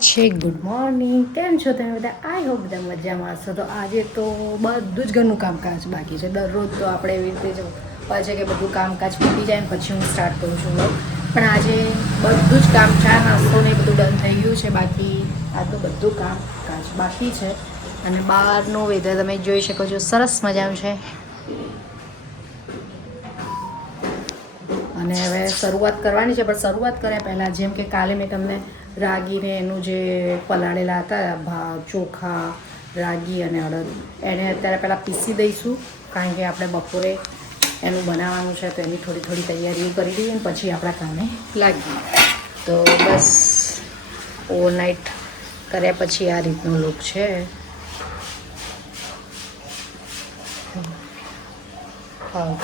છે good morning. કેમ છો તમે બધા? આઈ હોપ બધા મજામાં હશો. તો આજે તો બધું જ ઘરનું કામકાજ બાકી છે. દરરોજ તો આપણે એવી રીતે જ હોય છે કે બધું કામકાજ પતી જાય ને પછી હું સ્ટાર્ટ કરું છું વ્લોગ. પણ આજે બધું જ કામ ચા નાસ્તો ને બધું ડન થઈ ગયું છે. બાકી આજનું બધું કામકાજ બાકી છે. અને બહારનું વેધર તમે જોઈ શકો છો, સરસ મજાનું છે. અને હવે શરૂઆત કરવાની છે, પણ શરૂઆત કર્યા પહેલાં જેમ કે કાલે મેં તમને રાગીને એનું જે પલાળેલા હતા ચોખા, રાગી અને અડદ, એને અત્યારે પહેલાં પીસી દઈશું. કારણ કે આપણે બપોરે એનું બનાવવાનું છે, તો એની થોડી થોડી તૈયારીઓ કરી દઈએ ને પછી આપણા કામે લાગીએ. તો બસ ઓવરનાઇટ કર્યા પછી આ રીતનો લુક છે. હા,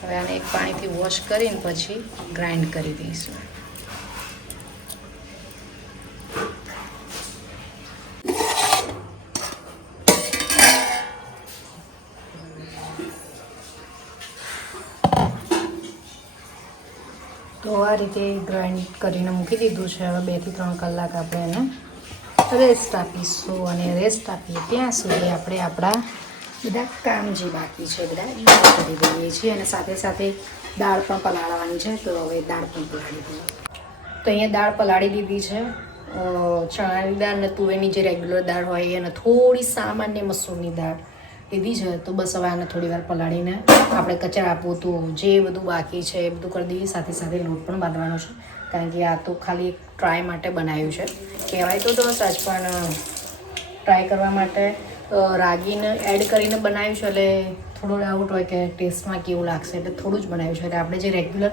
હવે આને એક પાણીથી વોશ કરીને પછી ગ્રાઇન્ડ કરી દઈશું. તો આ રીતે ગ્રાઇન્ડ કરીને મૂકી દીધું છે. હવે 2 થી 3 કલાક આપણે એને રેસ્ટ આપીશું. અને રેસ્ટ આપીએ ત્યાં સુધી આપણે આપણા બધા કામ જે બાકી છે બધા કરી દઈએ છીએ. અને સાથે સાથે દાળ પણ પલાળવાની છે, તો હવે દાળ પણ પલાળી દઈએ. તો અહીંયા દાળ પલાળી દીધી છે. ચણાની દાળ અને તુવેરની જે રેગ્યુલર દાળ હોય અને થોડી સામાન્ય મસૂરની દાળ લીધી છે. તો બસ હવે આને થોડી વાર પલાળીને આપણે કચરા પોતું જે બધું બાકી છે એ બધું કરી દઈએ. સાથે સાથે લોટ પણ બાંધવાનો છે, કારણ કે આ તો ખાલી ટ્રાય માટે બનાવ્યું છે. કહેવાય તો ઢોસા જ, પણ ટ્રાય કરવા માટે રાગીને એડ કરીને બનાવ્યું છે. એટલે થોડો ડાઉટ હોય કે ટેસ્ટમાં કેવું લાગશે, એટલે થોડું જ બનાવ્યું છે. એટલે આપણે જે રેગ્યુલર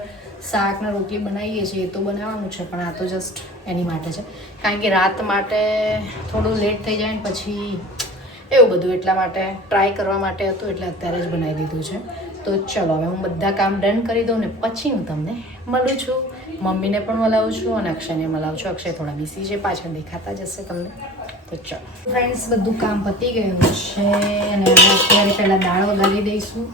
શાકને રોટલી બનાવીએ છીએ એ તો બનાવવાનું છે, પણ આ તો જસ્ટ એની માટે છે. કારણ કે રાત માટે થોડું લેટ થઈ જાય ને પછી એવું બધું, એટલા માટે ટ્રાય કરવા માટે હતું, એટલે અત્યારે જ બનાવી દીધું છે. તો ચલો હવે હું બધા કામ ડન કરી દઉં ને પછી હું તમને મળું છું. મમ્મીને પણ મળાવું છું અને અક્ષયને મળાવું છું. અક્ષય થોડા બિઝી છે, પાછળ દેખાતા જશે તમને. તો ચલો ફ્રેન્ડ્સ, બધું કામ પતી ગયું છે. અને અત્યારે પહેલાં દાળ વગાડી દઈશું.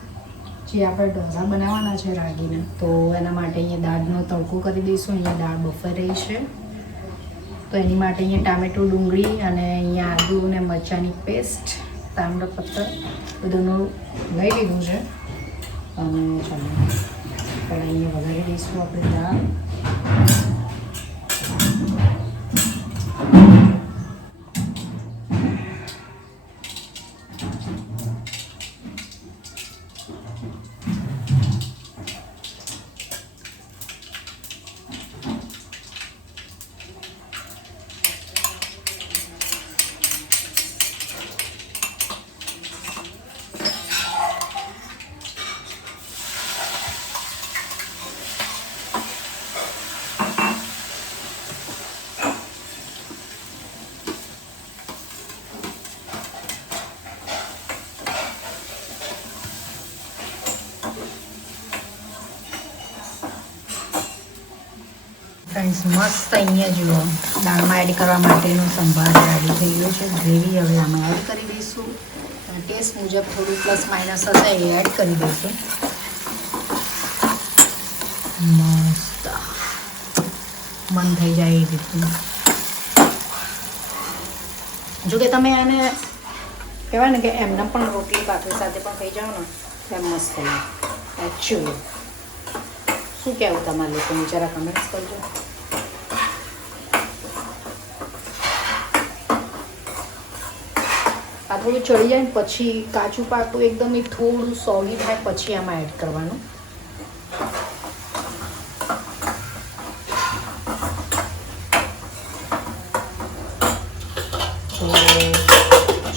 જે આપણે ઢોસા બનાવવાના છે રાગીના, તો એના માટે અહીંયા દાળનો તડકો કરી દઈશું. અહીંયા દાળ બફાઈ રહી છે, તો એની માટે અહીંયા ટામેટું, ડુંગળી અને અહીંયા આદુ અને મરચાંની પેસ્ટ, તાંબડપત્ર બધુંનું લઈ લીધું છે. અને ચાલો પહેલાં અહીંયા વઘારી દઈશું આપણે દાળ. ફ્રેન્ડ્સ, મસ્ત અહીંયા જુઓ દાળમાં એડ કરવા માટેનો સંભાર રેડી થઈ ગયો છે. ગ્રેવી હવે આમાં એડ કરી દઈશું. અને ટેસ્ટ મુજબ થોડું પ્લસ માઇનસ હશે એ એડ કરી દઈશું. મસ્ત મન થઈ જાય એ રીતનું. જોકે તમે આને કહેવાય ને કે એમને પણ રોટલી ભાખરી સાથે પણ ખાઈ જાઓ ને એમ મસ્ત થઈ જાય. એકચ્યુઅલી શું કહેવું તમારે લોકોને જરા કમેન્ટ્સ કરજો. આ થોડું ચડી જાય ને પછી કાચું પાકું એકદમ એ થોડું સોગી થાય પછી આમાં એડ કરવાનું. તો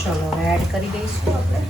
ચલો હવે એડ કરી દઈશું આપણે.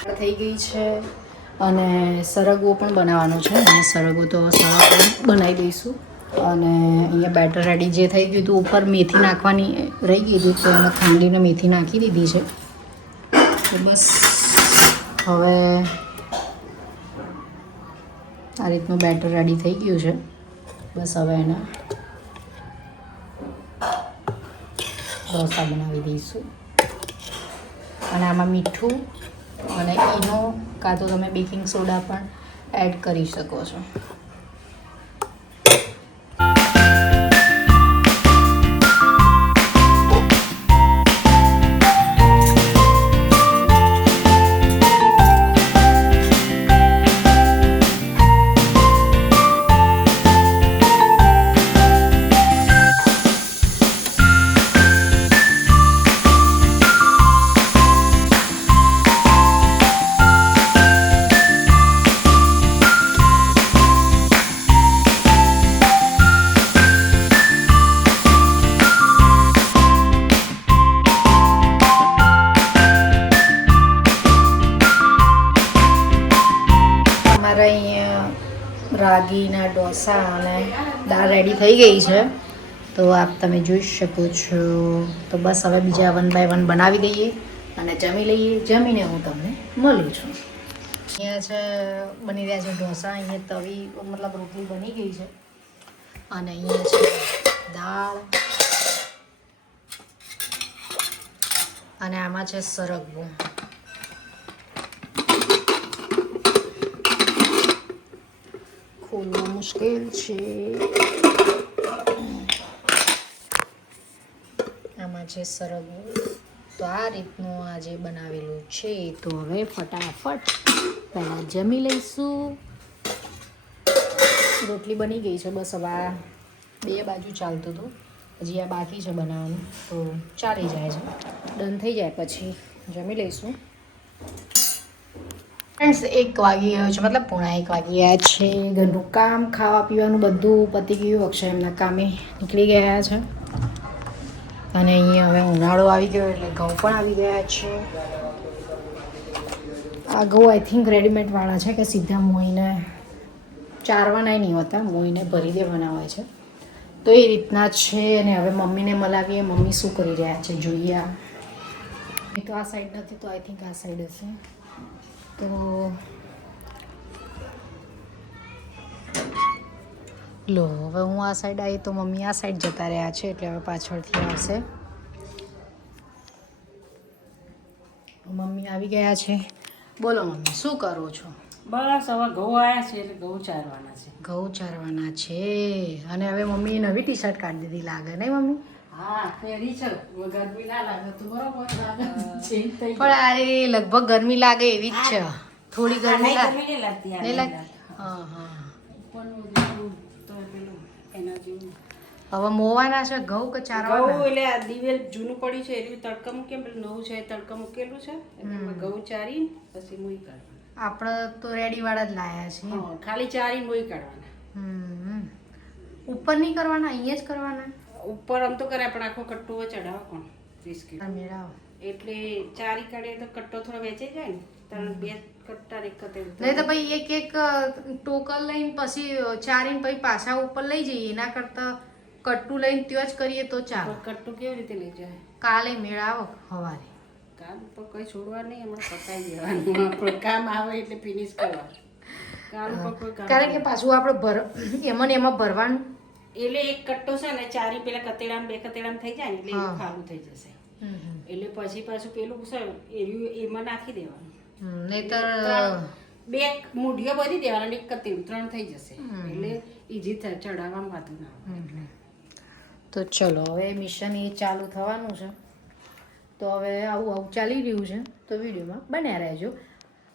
થઈ ગઈ છે અને સરગવો પણ બનાવવાનો છે અને સરગવો તો સરગવો બનાવી દઈશું. અને અહીંયા બેટર રેડી જે થઈ ગયું હતું, ઉપર મેથી નાખવાની રહી ગઈ હતી તો એમાં ખાંડીને મેથી નાખી દીધી છે. તો બસ હવે આ રીતનું બેટર રેડી થઈ ગયું છે. બસ હવે એને ઢોસા બનાવી દઈશું. અને આમાં મીઠું અને ઈનો કાં તો તમે બેકિંગ સોડા પણ એડ કરી શકો છો. રાગીના ઢોસા અને દાળ રેડી થઈ ગઈ છે, તો આપ તમે જોઈ શકો છો. તો બસ હવે બીજા 1 બાય 1 બનાવી દઈએ અને જમી લઈએ. જમીને હું તમને મળું છું. અહીંયા છે બની રહ્યા છે ઢોસા. અહીંયા તવી મતલબ રોટલી બની ગઈ છે અને અહીંયા છે દાળ અને આમાં છે સરગવો. ખોલવું મુશ્કેલ છે. આમાં છે સરગવો. તો આ રીતનું આજે બનાવેલું છે. તો હવે ફટાફટ પહેલાં જમી લઈશું. રોટલી બની ગઈ છે. બસ હવે આ બે બાજુ ચાલતું હતું, હજી આ બાકી છે બનાવવાનું, તો ચાલી જાય છે. ડન થઈ જાય પછી જમી લઈશું. ફ્રેન્ડ્સ 1 વાગી ગયો છે, મતલબ 1:45 વાગી ગયા છે. ઘરનું કામ ખાવા પીવાનું બધું પતી ગયું. અક્ષય એમના કામે નીકળી ગયા છે અને અહીંયા હવે ઉનાળો આવી ગયો એટલે ઘઉં પણ આવી ગયા છે. આ ઘઉં આઈ થિંક રેડીમેડવાળા છે કે સીધા મોઈને ચારવાના નહીં હોતા, મોઈને ભરી દેવાના હોય છે. તો એ રીતના છે. અને હવે મમ્મીને મલાવીએ. મમ્મી શું કરી રહ્યા છે જોઈએ. એ તો આ સાઈડ નથી, તો આઈ થિંક આ સાઈડ હશે. તો લો હવે હું આ સાઈડ આવી તો મમ્મી આ સાઈડ જતા રહ્યા છે, એટલે હવે પાછળથી આવશે. મમ્મી આવી ગયા છે. બોલો મમ્મી, શું કરો છો? બસ હવે ઘઉં આવ્યા છે એટલે ઘઉં ચારવાના છે. ઘઉં ચારવાના છે. અને હવે મમ્મીએ નવી ટી શર્ટ કાઢી દીધી લાગે નહીં મમ્મી? હા, પહેરી છે. ગરમી ના લાગે તો બરોબર લાગે. પણ અરે લગભગ ગરમી લાગે એવી જ છે. થોડી ગરમી નહીં લાગતી. નહીં લાગતી? હા હા. હવે મોવાના છે ઘઉં કે ચારવાના? ઘઉં એટલે આ દિવેલ જૂનું પડ્યું છે એટલે તડકા મૂકેલું, પેલું નવું છે તડકા મૂકેલું છે એટલે ઘઉં ચારી પછી મોઈ કાઢવાના. આપણે તો રેડી વાળા જ લાયા છે. હા, ખાલી ચારી મોઈ કાઢવાના. ઉપર નહીં કરવાના, અહીંયા જ કરવાના? ઉપર આમ તો કરાય પણ આખો કટ્ટો ચડાવવા કોણ 30 કિલો મેળાવો. એટલે ચારી કાઢે તો કટ્ટો થોડો વેચાઈ જાય ને. તારે 2 કટ્ટા એક કતે નહીં તો ભાઈ એક ટોકલ લઈને પછી ચારીને પછી પાછા ઉપર લઈ જઈએ. એના કરતાં કટ્ટું લઈને ત્યાં જ કરીએ તો ચાલે. કટ્ટું કેવી રીતે લઈ જાય? કાલે મેળાવો સવારે. કામ પર કઈ છોડવા નહીં, હમણાં પતાવી દેવાનું. આપણું કામ આવે એટલે ફિનિશ કરવાનું. કામ પર કોઈ કામ કારણ કે પાછું આપણે એમાં ભરવાનું. એટલે એક કટ્ટો છે ને ચારી પેલા કતેડામાં 2 કતેડામાં થઈ જાય ને એટલે એવું ખાલું થઈ જશે. એટલે પછી પાછું પેલું છે એમાં નાખી દેવાનું. નહીતર 2 મૂઢીઓ બધી દેવાના, 1 કતેડું 3 થઈ જશે. એટલે ઈઝી થાય, ચડાવવામાં વાતું ના આવે. તો ચલો હવે મિશન એ ચાલુ થવાનું છે. તો હવે આવું ચાલી રહ્યું છે, તો વિડીયોમાં બન્યા રહેજો.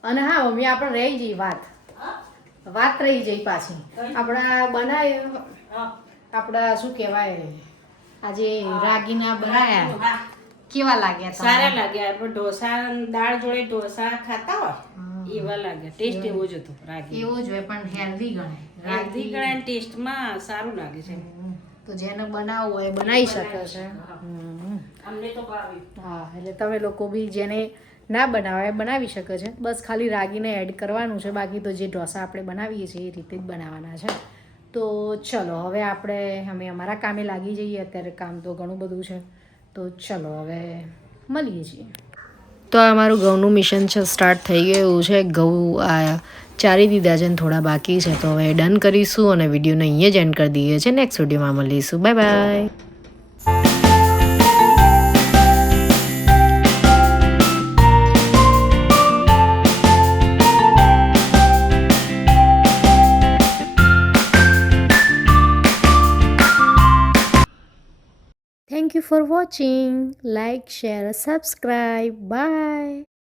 અને હા મમ્મી, આપણે રહી જઈ વાત રહી જઈ પાછી. આપણા બનાવ્યા, આપણા શું કહેવાય, આજે રાગીના બનાવ્યા કેવા લાગ્યા? સારા લાગ્યા. આપણે ઢોસા દાળ જોડે ઢોસા ખાતા હોય એવા લાગ્યા. ટેસ્ટ એવો જ હતો. રાગી એવો જ હોય પણ હેલ્ધી ગણાય. હેલ્ધી ગણાય, ટેસ્ટમાં સારું લાગે છે. તો જેને બનાવવું હોય બનાવી શકે છે. અમને તો ભાવ્યું. હા, એટલે તમે લોકો બી જેને ના બનાવે બનાવી શકે છે, બસ ખાલી રાગીને એડ કરવાનું છે. બાકી તો જે ઢોસા આપણે બનાવીએ છીએ એ રીતે જ બનાવવાના છે. તો ચલો હવે અમે અમારા કામે લાગી જઈએ. અત્યારે કામ તો ઘણું બધું છે, તો ચલો હવે મળીએ છીએ. તો આ મારું ઘઉંનું મિશન છે, સ્ટાર્ટ થઈ ગયું છે. ઘઉં આ ચારી દીધા છે ને થોડા બાકી છે, તો હવે ડન કરીશું અને વિડીયોને અહીંયા જ એન્ડ કરી દઈએ છીએ. નેક્સ્ટ વિડીયોમાં મળીશું. Bye bye. Thank you for watching. Like, share, subscribe. Bye.